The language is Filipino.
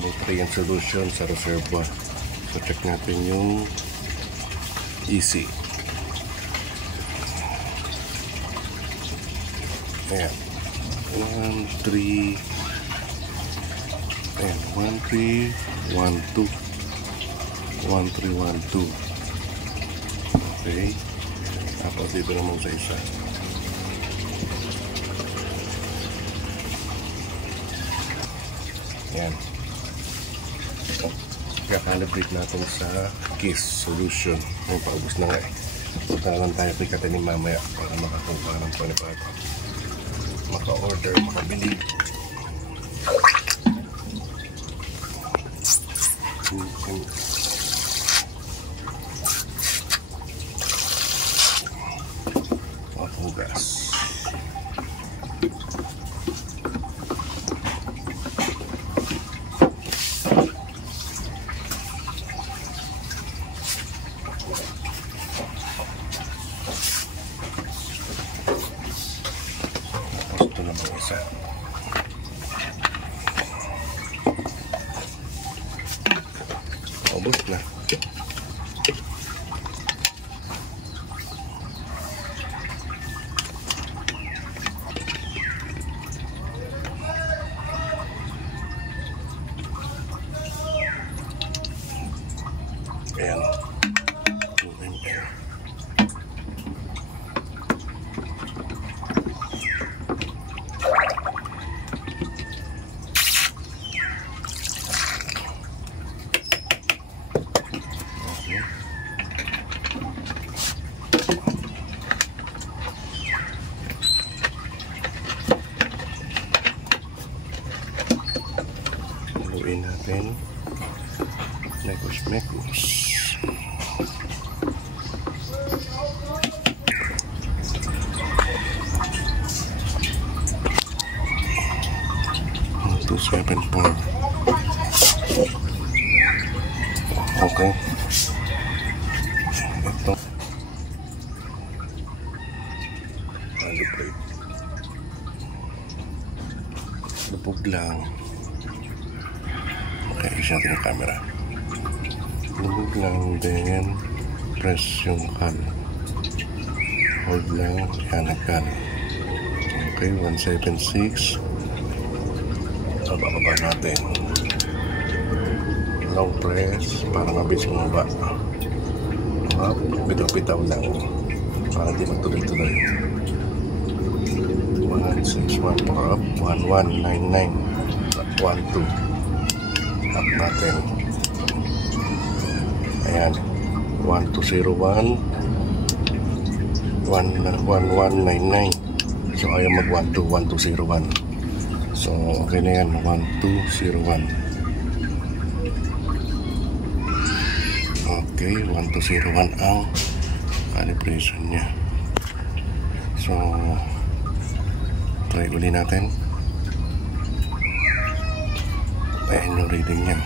nutrient solution sa reservoir. So check natin yung EC. Ayan, 1, 3. Ayan, 1, 3, 1, 2. 1, 3, 1, 2. Okay. Tapos dito naman sa isa. Ayan. Kakalibrate natin sa KISS solution. Ay, paubos na nga eh. Punta lang tayo kay Katanim mamaya para makakuha ng panibago. Maka-order, makabili. Hugas. Ito naman isa. Ubos na. Ayan. Moving air. Haluin natin. Mekos. Two, 7, 4. Okay. Ito. Calibrate. Lupog lang. Okay, isa natin yung camera. Lupog lang, then press yung cal. Hold lang, yan ang cal. Okay, 176. Baba natin. Long press para mabilis bumaba. Bitaw-bitaw lang para di magtuloy-tuloy. 161 up, 1199, 12 up natin. Ayan, 1201, 1199. So ayaw mag 1201. So, okay na yan. 1201. Okay, 1201 ang calibration niya. So, try uli natin. Ayan yung reading niya.